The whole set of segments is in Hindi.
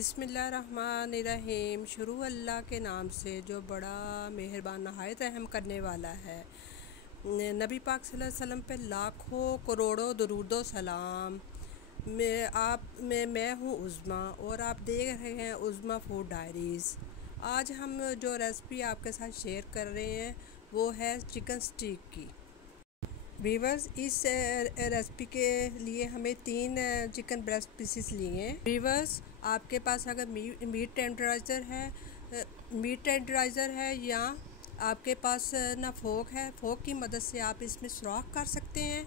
बिस्मिल्लाहिर्रहमानिर्रहीम। शुरू अल्लाह के नाम से जो बड़ा मेहरबान नहायत रहम करने वाला है। नबी पाक सल्लल्लाहु अलैहि वसल्लम पे लाखों करोड़ों दरूदो सलाम। मैं हूँ उज़्मा और आप देख रहे हैं उज़्मा फूड डायरीज़। आज हम जो रेसिपी आपके साथ शेयर कर रहे हैं वो है चिकन स्टीक की। वीवर्स, इस रेसिपी के लिए हमें 3 चिकन ब्रेस्ट पीसेस लिए हैं। वीवर्स, आपके पास अगर मीट टेंडराइज़र है या आपके पास ना फोक है, फोक की मदद से आप इसमें सुराख कर सकते हैं।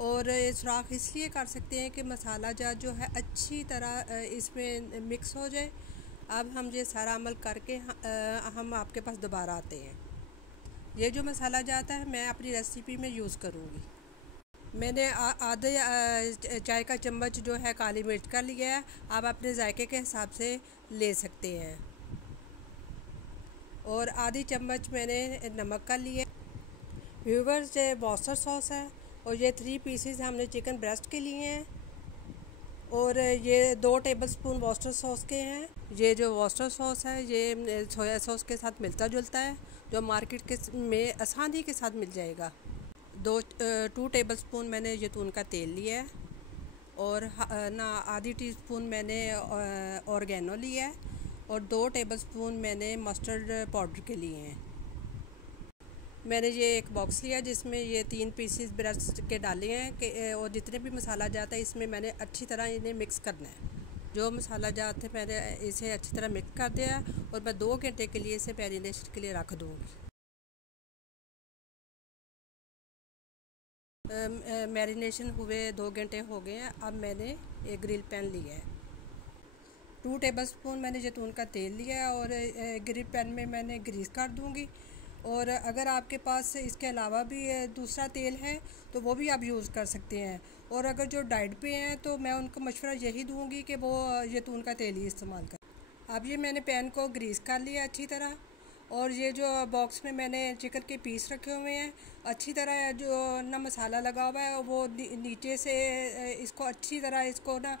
और सुराख इसलिए कर सकते हैं कि मसाला जात जो है अच्छी तरह इसमें मिक्स हो जाए। अब हम ये सारा अमल करके हम आपके पास दोबारा आते हैं। ये जो मसाला जाता है मैं अपनी रेसिपी में यूज़ करूँगी। मैंने आधे चाय का चम्मच जो है काली मिर्च का लिया है। आप अपने जायके के हिसाब से ले सकते हैं। और आधी चम्मच मैंने नमक का लिया। व्यूवर्स, ये वॉस्टर सॉस है और ये 3 पीसेस हमने चिकन ब्रेस्ट के लिए हैं। और ये 2 टेबलस्पून वॉस्टर सॉस के हैं। ये जो वॉस्टर सॉस है ये सोया सॉस के साथ मिलता जुलता है, जो मार्केट के में आसानी के साथ मिल जाएगा। 2 टेबलस्पून मैंने जैतून का तेल लिया है और आधी टीस्पून मैंने ऑर्गेनो लिया है और 2 टेबलस्पून मैंने मस्टर्ड पाउडर के लिए हैं। मैंने ये एक बॉक्स लिया जिसमें ये 3 पीसेस ब्रेस्ट के डाले हैं और जितने भी मसाला जाता है इसमें मैंने अच्छी तरह इन्हें मिक्स करना है। जो मसाला जाता है मैंने इसे अच्छी तरह मिक्स कर दिया और मैं 2 घंटे के लिए इसे मैरिनेशन के लिए रख दूँगी। मैरिनेशन हुए 2 घंटे हो गए हैं। अब मैंने एक ग्रिल पैन लिया है। 2 टेबलस्पून मैंने जैतून का तेल लिया है और ग्रिल पैन में मैंने ग्रीस कर दूँगी। और अगर आपके पास इसके अलावा भी दूसरा तेल है तो वो भी आप यूज़ कर सकते हैं। और अगर जो डाइट पे हैं तो मैं उनको मशवरा यही दूँगी कि वो जैतून का तेल ही इस्तेमाल करें। अब ये मैंने पैन को ग्रीस कर लिया अच्छी तरह। और ये जो बॉक्स में मैंने चिकन के पीस रखे हुए हैं, अच्छी तरह जो ना मसाला लगा हुआ है वो नीचे से इसको अच्छी तरह इसको ना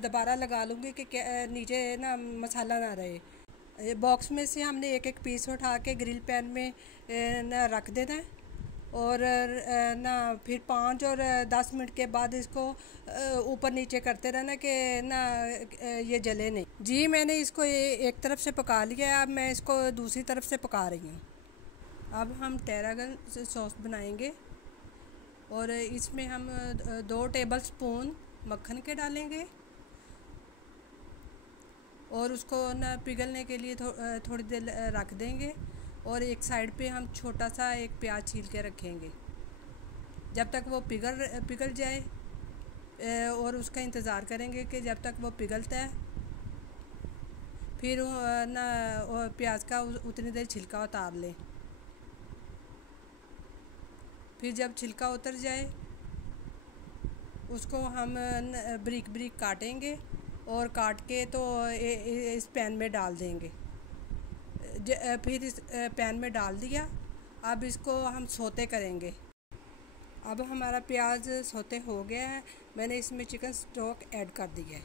दोबारा लगा लूँगी कि नीचे ना मसाला ना रहे। बॉक्स में से हमने एक पीस उठा के ग्रिल पैन में ना रख देना है और ना फिर 5 और 10 मिनट के बाद इसको ऊपर नीचे करते रहना कि ना ये जले नहीं। जी, मैंने इसको एक तरफ से पका लिया है। अब मैं इसको दूसरी तरफ से पका रही हूँ। अब हम टैरागन सॉस बनाएंगे और इसमें हम 2 टेबलस्पून मक्खन के डालेंगे और उसको ना पिघलने के लिए थोड़ी देर रख देंगे। और एक साइड पे हम छोटा सा एक प्याज छील के रखेंगे जब तक वो पिघल जाए और उसका इंतज़ार करेंगे कि जब तक वो पिघलता है। फिर ना प्याज का उतनी देर छिलका उतार लें। फिर जब छिलका उतर जाए उसको हम ब्रिक ब्रिक काटेंगे और काट के तो इस पैन में डाल देंगे। फिर इस पैन में डाल दिया। अब इसको हम सोते करेंगे। अब हमारा प्याज सोते हो गया है। मैंने इसमें चिकन स्टॉक ऐड कर दिया है।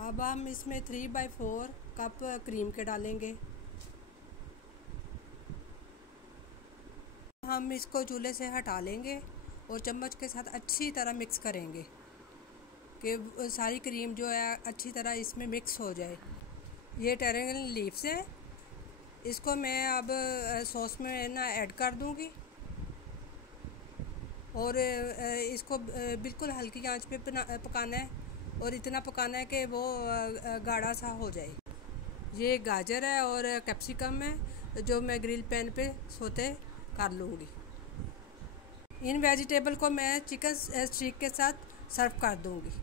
अब हम इसमें 3/4 कप क्रीम के डालेंगे। हम इसको चूल्हे से हटा लेंगे और चम्मच के साथ अच्छी तरह मिक्स करेंगे कि सारी क्रीम जो है अच्छी तरह इसमें मिक्स हो जाए। ये टैरागन लीव्स है, इसको मैं अब सॉस में ना ऐड कर दूंगी और इसको बिल्कुल हल्की आंच पे पकाना है और इतना पकाना है कि वो गाढ़ा सा हो जाए। ये गाजर है और कैप्सिकम है जो मैं ग्रिल पैन पे सोते कर लूँगी। इन वेजिटेबल को मैं चिकन स्टीक के साथ सर्व कर दूँगी।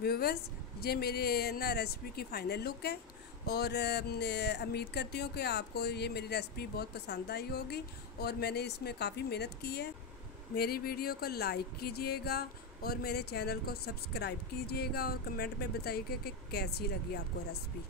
व्यूवर्स, ये मेरे ना रेसिपी की फ़ाइनल लुक है और उम्मीद करती हूँ कि आपको ये मेरी रेसिपी बहुत पसंद आई होगी और मैंने इसमें काफ़ी मेहनत की है। मेरी वीडियो को लाइक कीजिएगा और मेरे चैनल को सब्सक्राइब कीजिएगा और कमेंट में बताइएगा कि कैसी लगी आपको रेसिपी।